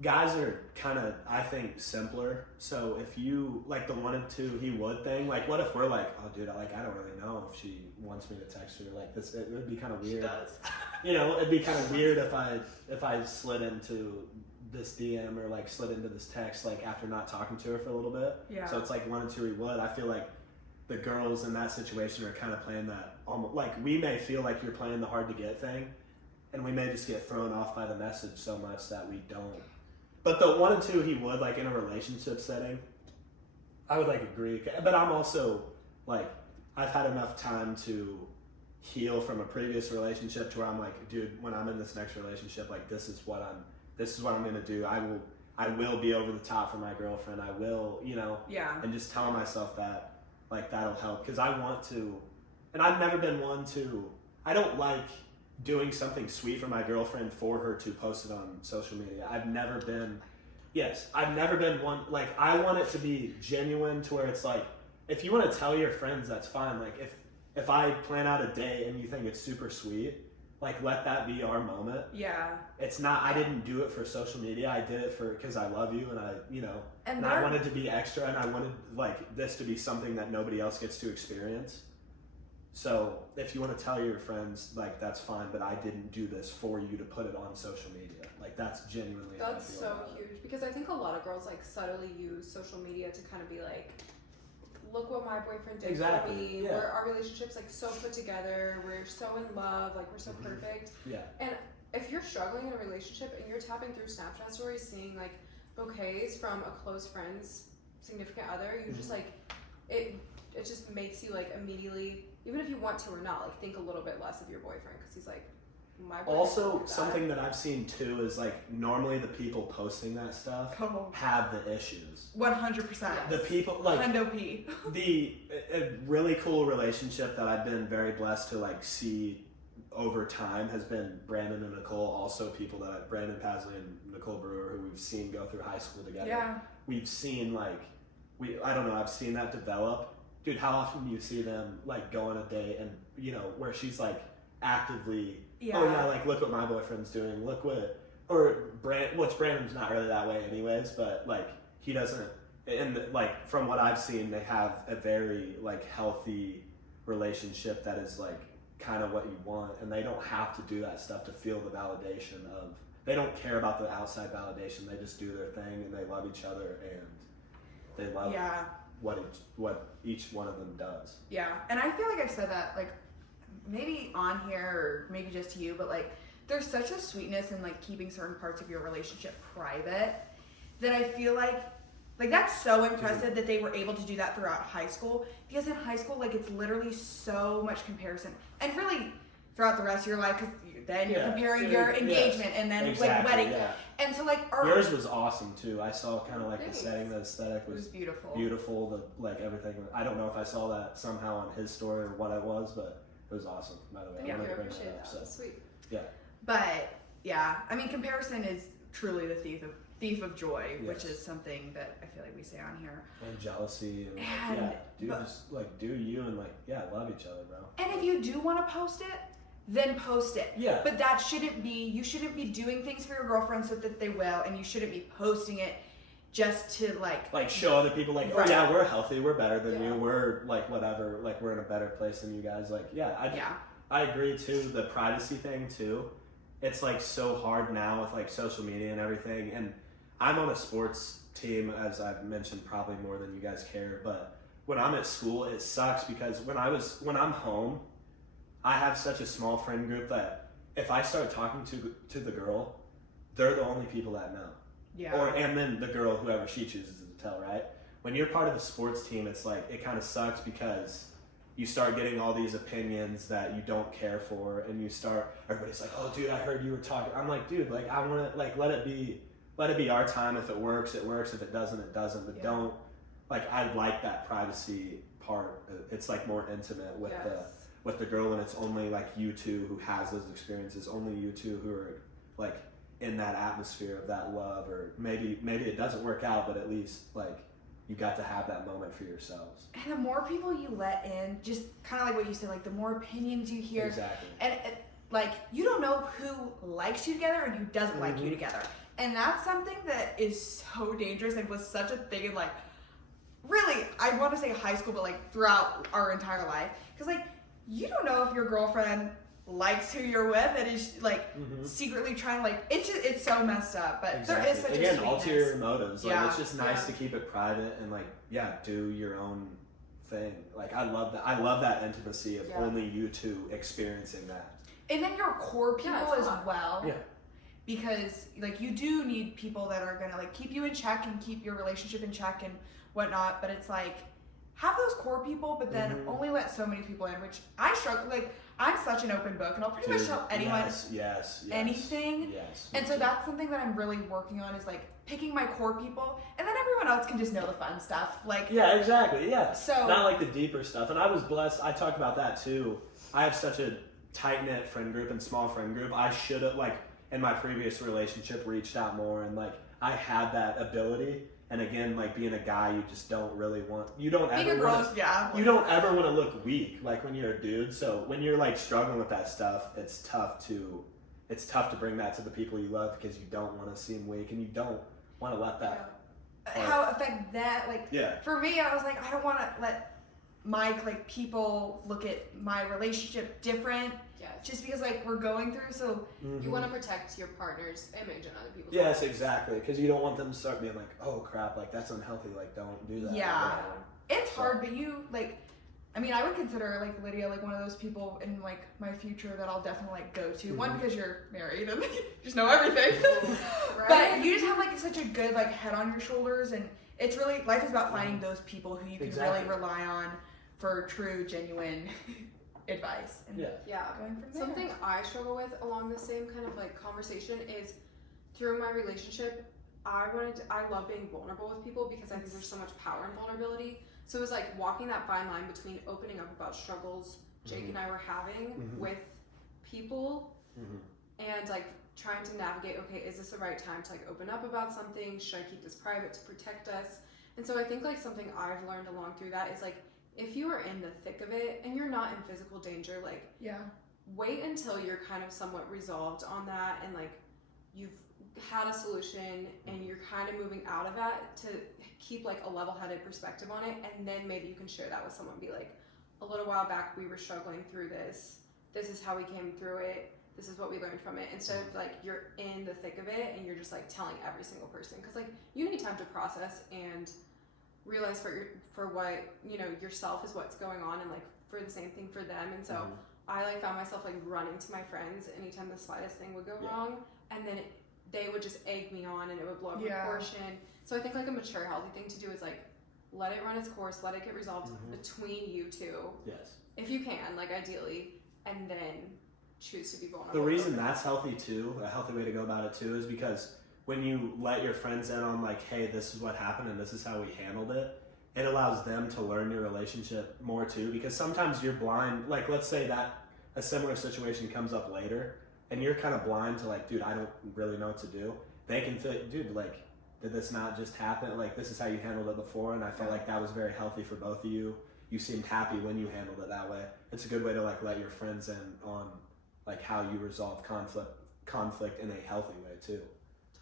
guys are kind of, I think, simpler. So if you, like, the wanted to, he would thing, like, what if we're like, oh, dude, I don't really know if she wants me to text her. Like, this, it would be kind of weird. She does. You know, it'd be kind of weird if I slid into this DM or, like, slid into this text, like, after not talking to her for a little bit. Yeah. So it's like wanted to, he would. I feel like the girls in that situation are kind of playing that, almost, like, we may feel like you're playing the hard to get thing, and we may just get thrown off by the message so much that we don't. But the wanted to, he would, like, in a relationship setting, I would, like, agree. But I'm also, like, I've had enough time to heal from a previous relationship to where I'm like, dude, when I'm in this next relationship, like, this is what I'm gonna do. I will be over the top for my girlfriend. I will, you know, and just telling myself that, like, that'll help. Because I want to, and I've never been one to, I don't like doing something sweet for my girlfriend for her to post it on social media. I've never been one, like, I want it to be genuine to where it's like, if you want to tell your friends, that's fine. Like, if I plan out a day and you think it's super sweet, like, let that be our moment. Yeah. It's not, I didn't do it for social media. I did it because I love you and I, you know, and I wanted to be extra and I wanted, like, this to be something that nobody else gets to experience. So if you want to tell your friends, like, that's fine, but I didn't do this for you to put it on social media. Like, that's genuinely how I That's feel so about huge, because I think a lot of girls, like, subtly use social media to kind of be like, look what my boyfriend did for me. Yeah. Our relationship's, like, so put together. We're so in love. Like, we're so perfect. Yeah. And if you're struggling in a relationship and you're tapping through Snapchat stories, seeing, like, bouquets from a close friend's significant other, you just, like, it just makes you, like, immediately, even if you want to or not, like, think a little bit less of your boyfriend, because he's, like, my boyfriend Also, would do that. something that I've seen too is like normally the people posting that stuff Oh. have the issues. 100%. The people like Hundo P. a really cool relationship that I've been very blessed to like see over time has been Brandon and Nicole. Also, people that Brandon Pasley and Nicole Brewer, who we've seen go through high school together. Yeah. We've seen like I don't know. I've seen that develop. Dude, how often do you see them like go on a date and where she's like actively, oh yeah, like look what my boyfriend's doing. Look what which Brandon's not really that way anyways, but like he doesn't. And like from what I've seen, they have a very like healthy relationship that is like kind of what you want, and they don't have to do that stuff to feel the validation of. They don't care about the outside validation. They just do their thing, and they love each other, and they love what each one of them does. Yeah, and I feel like I've said that like maybe on here or maybe just to you, but like there's such a sweetness in like keeping certain parts of your relationship private that I feel like that's so impressive that they were able to do that throughout high school, because in high school like it's literally so much comparison, and really throughout the rest of your life, because then you're comparing your engagement and then like wedding, and so like yours was awesome too. I saw kind of like the setting, the aesthetic was beautiful, the like everything. I don't know if I saw that somehow on his story or what it was, but it was awesome. By the way, yeah, I'm I gonna bring appreciate that up. that. So Sweet. yeah, but yeah, I mean comparison is truly the thief of joy, which is something that I feel like we say on here. And jealousy and just like do you and like love each other, bro. And if you do want to post it, then post it. Yeah. But that shouldn't be, you shouldn't be doing things for your girlfriend so that they will, and you shouldn't be posting it just to like show other people like, oh yeah, we're healthy, we're better than you, we're like whatever, like we're in a better place than you guys. Like I agree too. The privacy thing too. It's like so hard now with like social media and everything. And I'm on a sports team, as I've mentioned, probably more than you guys care. But when I'm at school, it sucks because when I'm home, I have such a small friend group that if I start talking to the girl, they're the only people that know. Yeah. And then the girl, whoever she chooses to tell, right? When you're part of a sports team, it's like it kind of sucks because you start getting all these opinions that you don't care for, and everybody's like, oh dude, I heard you were talking. I'm like, dude, like I want to like let it be our time. If it works, it works. If it doesn't, it doesn't. But don't I like that privacy part. It's like more intimate with the girl, and it's only like you two who has those experiences, only you two who are like in that atmosphere of that love, or maybe it doesn't work out, but at least like you got to have that moment for yourselves. And the more people you let in, just kind of like what you said, like the more opinions you hear. Exactly. And like you don't know who likes you together and who doesn't like you together. And that's something that is so dangerous and was such a thing in like, really, I want to say high school, but like throughout our entire life. Because like, you don't know if your girlfriend likes who you're with and is like secretly trying to like, it's so messed up. But there is such a sweetness. Ulterior motives. Like it's just nice to keep it private and like, do your own thing. Like I love that. I love that intimacy of only you two experiencing that. And then your core people as well. Yeah. Because like you do need people that are gonna like keep you in check and keep your relationship in check and whatnot, but it's like have those core people, but then only let so many people in, which I struggle. Like I'm such an open book, and I'll pretty much tell anyone anything. Yes. And so that's something that I'm really working on is like picking my core people, and then everyone else can just know the fun stuff. Like exactly. Yeah. So not like the deeper stuff. And I was blessed. I talked about that too. I have such a tight knit friend group and small friend group. I should have like in my previous relationship reached out more, and like I had that ability. And again, like being a guy, you just don't really want. You don't ever want to look weak, like when you're a dude. So when you're like struggling with that stuff, it's tough to bring that to the people you love because you don't want to seem weak and you don't want to let that. How affect that? Like for me, I was like, I don't want to let my like people look at my relationship different. Just because like we're going through, so you want to protect your partner's image and other people's. Yes, exactly, because you don't want them to start being like, oh crap, like that's unhealthy, like don't do that. Yeah, it's hard, but you like, I mean, I would consider like Lydia like one of those people in like my future that I'll definitely like go to. One, because you're married and you just know everything, but you just have like such a good like head on your shoulders, and it's really life is about finding those people who you can really rely on for true, genuine advice and Yeah. going from there. Something I struggle with along the same kind of like conversation is through my relationship, I love being vulnerable with people because I think there's so much power in vulnerability. So it was like walking that fine line between opening up about struggles Jake and I were having with people and like trying to navigate, okay, is this the right time to like open up about something? Should I keep this private to protect us? And so I think like something I've learned along through that is like, if you are in the thick of it and you're not in physical danger, like wait until you're kind of somewhat resolved on that and like you've had a solution and you're kind of moving out of that to keep like a level-headed perspective on it, and then maybe you can share that with someone. Be like, a little while back we were struggling through this is how we came through it, this is what we learned from it, instead of like you're in the thick of it and you're just like telling every single person, because like you need time to process and realize for what you know yourself is what's going on, and like for the same thing for them. And so I like found myself like running to my friends anytime the slightest thing would go wrong, and then they would just egg me on and it would blow up proportion. So I think like a mature, healthy thing to do is like let it run its course, let it get resolved between you two. Yes. If you can, like ideally, and then choose to be vulnerable. The reason that's healthy too, a healthy way to go about it too, is because when you let your friends in on like, hey, this is what happened and this is how we handled it, it allows them to learn your relationship more too, because sometimes you're blind. Like, let's say that a similar situation comes up later and you're kind of blind to like, dude, I don't really know what to do. They can feel, dude, like, did this not just happen? Like, this is how you handled it before, and I felt like that was very healthy for both of you. You seemed happy when you handled it that way. It's a good way to like let your friends in on like how you resolve conflict in a healthy way too.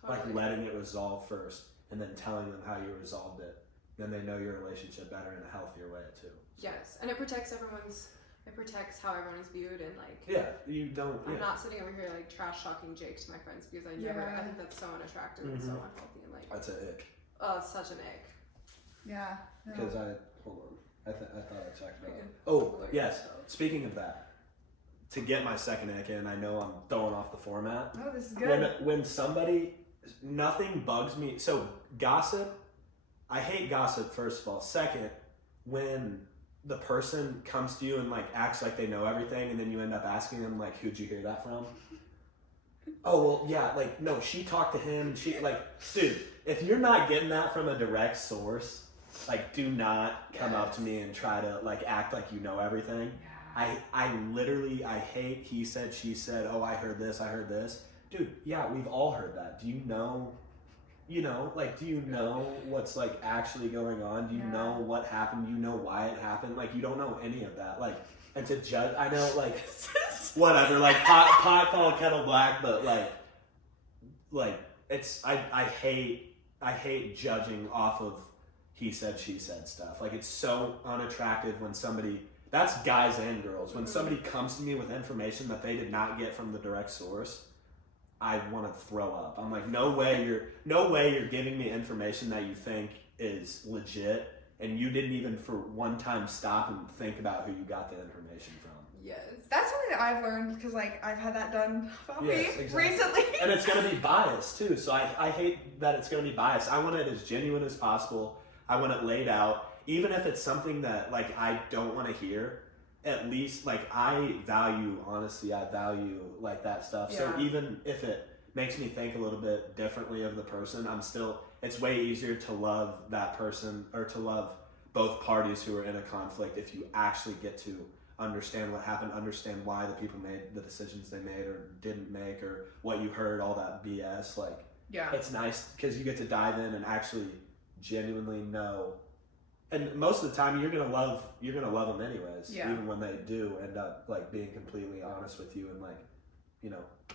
Like letting it resolve first and then telling them how you resolved it. Then they know your relationship better in a healthier way too. Yes, and it protects how everyone is viewed, and like you don't. I'm not sitting over here like trash talking Jake to my friends because I think that's so unattractive and so unhealthy, and like that's an ick. Oh, it's such an ick. Yeah. Because hold on. I thought I checked about it. Oh yes. Speaking of that, to get my second ick in, I know I'm throwing off the format. Oh, this is good. When somebody, nothing bugs me. So gossip, I hate gossip first of all. Second, when the person comes to you and like acts like they know everything, and then you end up asking them like, who'd you hear that from? Oh well, yeah, like no, she talked to him. She like, dude, if you're not getting that from a direct source, like do not come up to me and try to like act like you know everything. I literally hate he said, she said, oh I heard this. Dude, yeah, we've all heard that. Do you know what's like actually going on? Do you know what happened? Do you know why it happened? Like you don't know any of that. Like, and to judge, I know like whatever, like pot called kettle black, but like it's I hate judging off of he said, she said stuff. Like it's so unattractive when somebody, that's guys and girls, when somebody comes to me with information that they did not get from the direct source, I want to throw up. I'm like, no way you're giving me information that you think is legit, and you didn't even for one time stop and think about who you got the information from. Yes. That's something that I've learned because like I've had that done about me exactly. recently. And it's gonna be biased too. So I hate that it's gonna be biased. I want it as genuine as possible. I want it laid out. Even if it's something that like I don't want to hear, at least like I value honesty. I value like that stuff. So even if it makes me think a little bit differently of the person, it's way easier to love that person or to love both parties who are in a conflict if you actually get to understand what happened, understand why the people made the decisions they made or didn't make, or what you heard, all that BS. Like, it's nice because you get to dive in and actually genuinely know. And most of the time, you're gonna love them anyways, even when they do end up like being completely honest with you and like,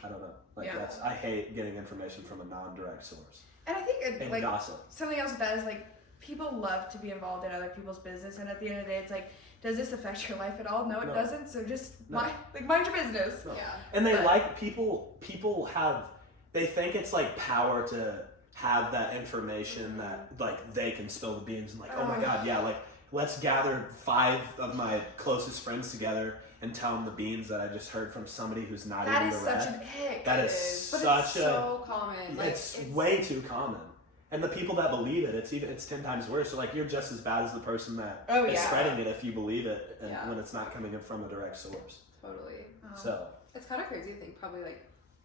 I don't know, like I hate getting information from a non-direct source. And I think and like gossip. Something else with that is like people love to be involved in other people's business, and at the end of the day, it's like, does this affect your life at all? No, it doesn't. So just mind your business. No. Yeah. And they like people they think it's like power to have that information that like they can spill the beans and like, oh my God, yeah, like let's gather 5 of my closest friends together and tell them the beans that I just heard from somebody who's not even direct. That is such an ick. That is so common. It's way too common. And the people that believe it, it's 10 times worse. So like you're just as bad as the person that is spreading it if you believe it, and when it's not coming in from a direct source. Totally. So it's kind of crazy to think probably like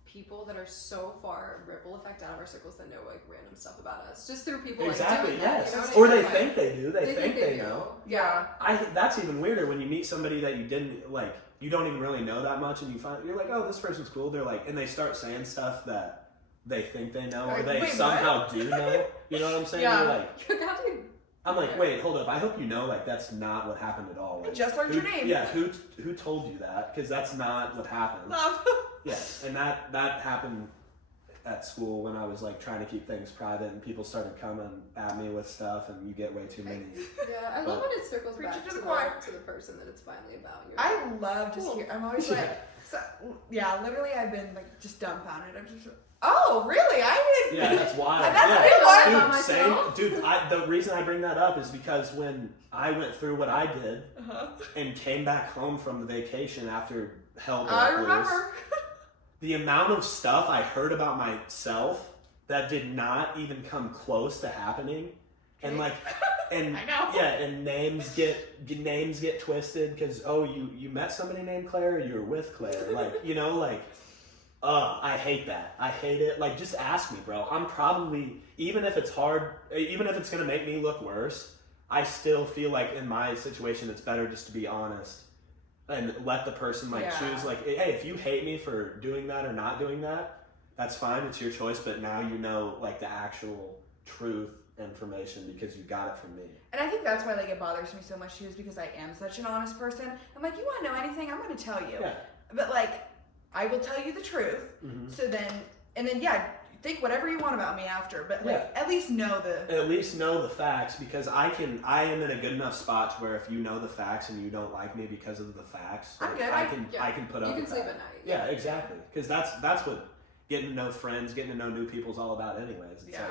people that are so far ripple effect out of our circles that know like random stuff about us just through people exactly like yes, that, you know or what I they mean? think they do. They think they do. know. Yeah. That's even weirder when you meet somebody that you didn't like. You don't even really know that much, and you're like, oh, this person's cool. They're like, and they start saying stuff that they think they know, or they somehow do know. You know what I'm saying? Yeah. You're like, I'm like, wait, hold up. I hope you know, like, that's not what happened at all. Like, I just learned your name. Yeah, who told you that? Because that's not what happened. Love. Yes, and that happened at school when I was like trying to keep things private, and people started coming at me with stuff, and you get way too many. Yeah, I love when it circles Preach back to the choir. to the person that it's finally about. I love just hear. I'm always like, literally, I've been like just dumbfounded. I'm just. Oh, really? I didn't. Yeah, that's wild. That's yeah. a big one. About myself. Dude, the reason I bring that up is because when I went through what I did and came back home from the vacation after hell broke I loose, remember. the amount of stuff I heard about myself that did not even come close to happening, and like, and I know. yeah, and names get twisted because you met somebody named Claire, or you were with Claire, like like. I hate that. I hate it. Like, just ask me, bro. I'm probably, even if it's hard, even if it's going to make me look worse, I still feel like in my situation, it's better just to be honest and let the person choose. Like, hey, if you hate me for doing that or not doing that, that's fine. It's your choice. But now you know, like, the actual truth information because you got it from me. And I think that's why, like, it bothers me so much too, is because I am such an honest person. I'm like, you want to know anything? I'm going to tell you. Yeah. But, like, I will tell you the truth. Mm-hmm. So then, think whatever you want about me after, but like at least know the facts, because I am in a good enough spot to where if you know the facts and you don't like me because of the facts, I'm good. I can put up with that. You can sleep at night. Yeah, exactly. Because that's what getting to know friends, getting to know new people is all about anyways. It's like,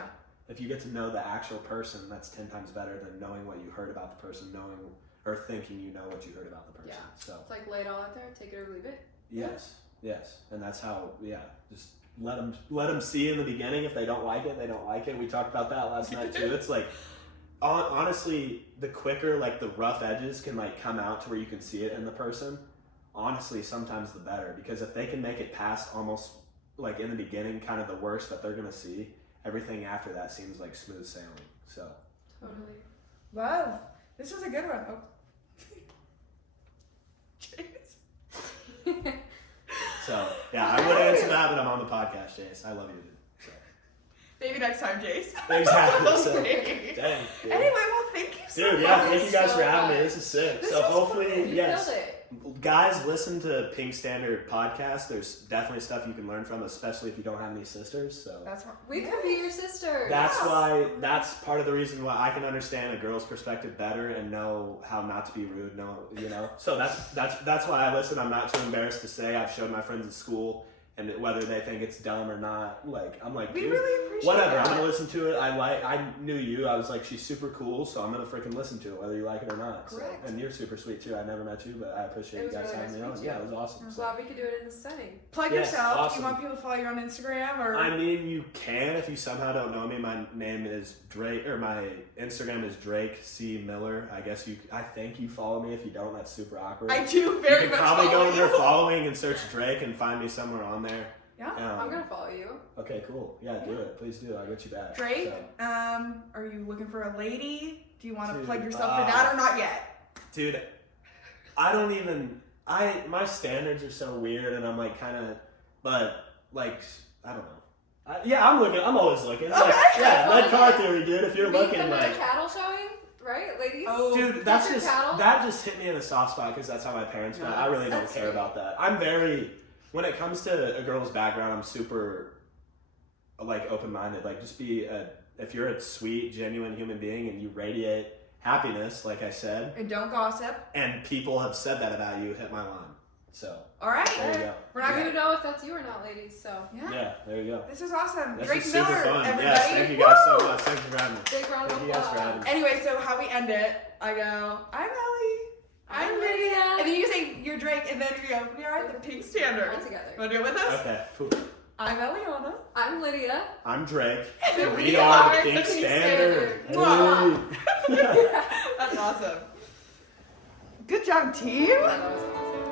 if you get to know the actual person, that's 10 times better than knowing what you heard about the person, knowing or thinking you know what you heard about the person. Yeah. So it's like lay it all out there, take it or leave it. Yes, and that's how. Just let them see in the beginning. If they don't like it, they don't like it. We talked about that last night too. It's like, honestly, the quicker like the rough edges can like come out to where you can see it in the person. Honestly, sometimes the better, because if they can make it past almost like in the beginning, kind of the worst that they're gonna see, everything after that seems like smooth sailing. So totally. Love. This was a good one. So, yeah, I would answer that, but I'm on the podcast, Jace. I love you, dude. So. Maybe next time, Jace. Exactly. So, Okay. dang, dude. Anyway, well, thank you so much. Dude, yeah, thank you guys for having me. This is sick. This so was hopefully, fun. yes. You killed it. Guys, listen to Pink Standard podcast. There's definitely stuff you can learn from, especially if you don't have any sisters. So That's what we could be your sister. That's part of the reason why I can understand a girl's perspective better and know how not to be rude. So that's why I listen. I'm not too embarrassed to say I've showed my friends at school, and whether they think it's dumb or not, like I'm like, we dude, really appreciate whatever. that. I'm gonna listen to it. I knew you. I was like, she's super cool, so I'm gonna freaking listen to it, whether you like it or not. Correct. So, and you're super sweet too. I never met you, but I appreciate you guys really having me nice on. to meet Yeah, you. it was awesome. I'm So. glad we could do it in this setting. Plug Yes, yourself. awesome. You want people to follow you on Instagram, or I mean, you can if you somehow don't know me. My name is Drake, or my Instagram is Drake C Miller. I think you follow me. If you don't, that's super awkward. I do very you much can probably follow go in there you. following and search Drake and find me somewhere on there. Yeah. I'm gonna follow you. Okay, cool. Yeah, do it. Please do. I'll get you back. Drake, So. are you looking for a lady? Do you want to Dude, plug yourself for that or not yet? Dude, I don't even. My standards are so weird, and I'm like kind of, but like I don't know. I'm looking. I'm always looking. Okay. Like, yeah, What lead is car it? theory, dude. If you're Meet looking, them like. at a cattle showing, right, ladies? Oh. Dude, Catch your cattle? that just hit me in a soft spot because that's how my parents met. I really don't That's care sweet. about that. I'm very, when it comes to a girl's background, I'm super like open-minded. Like just if you're a sweet, genuine human being and you radiate happiness, like I said, And don't gossip. and people have said that about you, hit my line. So All right. there you go. We're not You gonna. know if that's you or not, ladies. So Yeah, there you go. This was awesome. This Drake is super Miller, fun. everybody. Yes, thank you guys so Woo! much. Thanks for having me. big round of Thank you guys for applause. having me. Anyway, so how we end it, I go, I'm Ellie. I'm Lydia. And then you say you're Drake, and then you go, we are the Pink Standard. All together. Want to do it with us? Okay, cool. I'm Eliana. I'm Lydia. I'm Drake. And we are the Pink Standard. Standard. Hey. That's awesome. Good job, team. That was awesome.